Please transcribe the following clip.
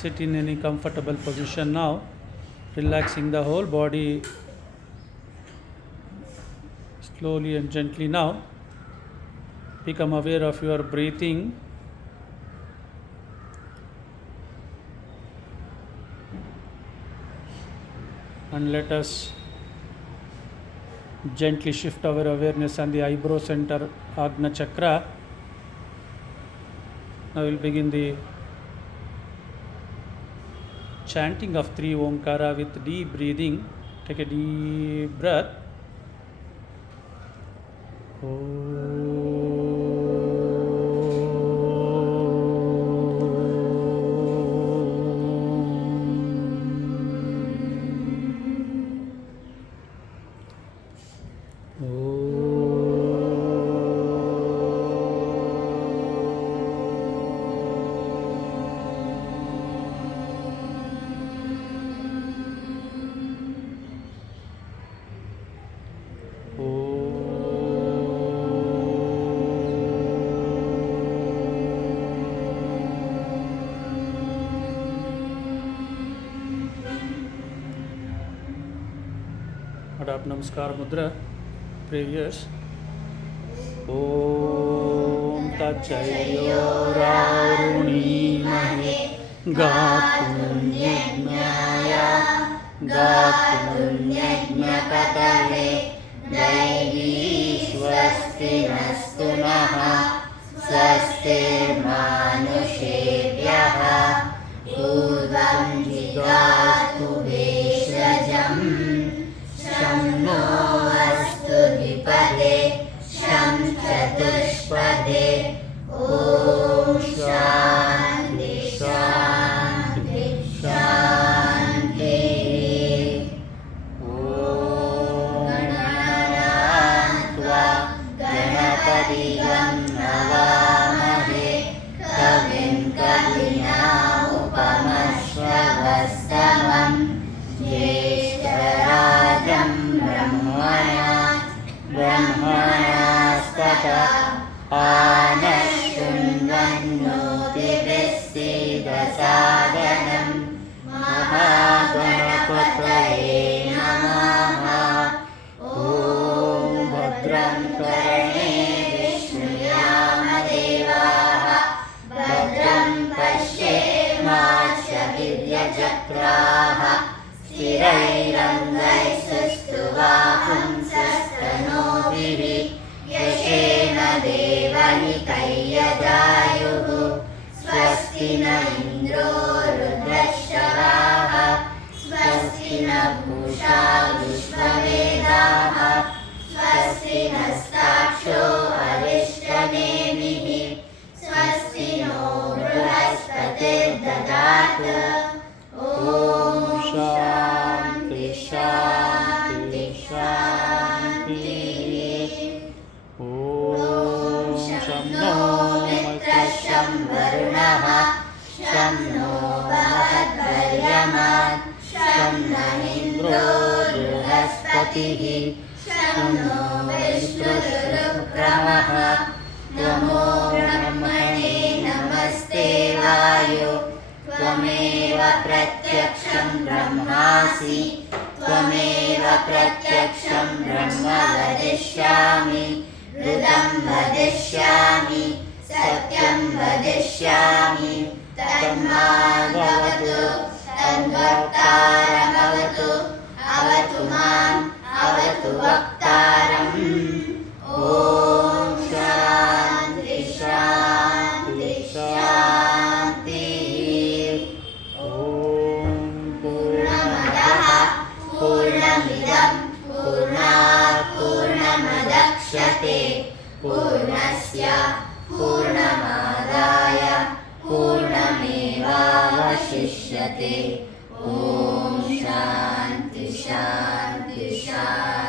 Sit in any comfortable position now, relaxing the whole body slowly and gently now. Become aware of your breathing. And let us gently shift our awareness on the eyebrow center, Agna Chakra. Now we'll begin the chanting of 3 Omkara with deep breathing. Take a deep breath. Adopt Namaskar Mudra. Prayers. Om Tachayyoraruಣಿಮಹೇ ಗಾತುರ್ಯಜ್ಞಾಯ ಗಾತುರ್ಯಜ್ಞಪತಯೇ ದೈವೀ Svasti ನಸ್ತು ನಃ Svasti ಮಾನುಷೇಭ್ಯಃ ಊರ್ಧ್ವಂ ಜಿಗಾತು ಭೇಷಜಂ ಶಂ no अस्तु द्विपदे शं चतुष्पदे ॐ शान्ति शान्ति शान्तिः ॐ गणानात्वा गणपतिं हवामहे कविं कवीनामुपमश्रवस्तमं ज्येष्ठराजं ब्रह्मणास्पत आनशृण्वन्नोतिभिस्सीदसादनं महागणपतये नमः ॐ भद्रं कर्णेभिः भद्रं पश्येमाक्षभिर्यजत्राः स्थिरैरङ्गैस्तुष्टुवापुंसस्तनोभिः यशेन देवहितैयदायुः स्वस्ति न इन्द्रो रुद्रश्रवाः स्वस्ति न पूषा विश्ववेदाः स्वस्ति नस्ताक्षो अरिष्टनेमिः स्वस्ति नो बृहस्पतिर्ददातु ॐ शान्ति शान्ति शान्तिः ॐ शं नो मित्रः शं वरुणः शं नो महद्वर्यमा शं न इन्द्रो बृहस्पतिः शं नो विष्णुरुक्रमः नमो ब्रह्मणे नमस्ते वायो त्वमेव प्रत्यक्षं ब्रह्मासि त्वमेव प्रत्यक्षं ब्रह्म वदिष्यामि ऋतं वदिष्यामि सत्यं वदिष्यामि तन्माभवतु तन्वक्तारमवतु अवतु माम् अवतु वक्तारम् ॐ शान्ति शान्ति शान्तिः पूर्णमिदं पूर्णात् पूर्णमुदच्यते पूर्णस्य पूर्णमादाय पूर्णमेवावशिष्यते ॐ शान्ति शान्ति शान्तिः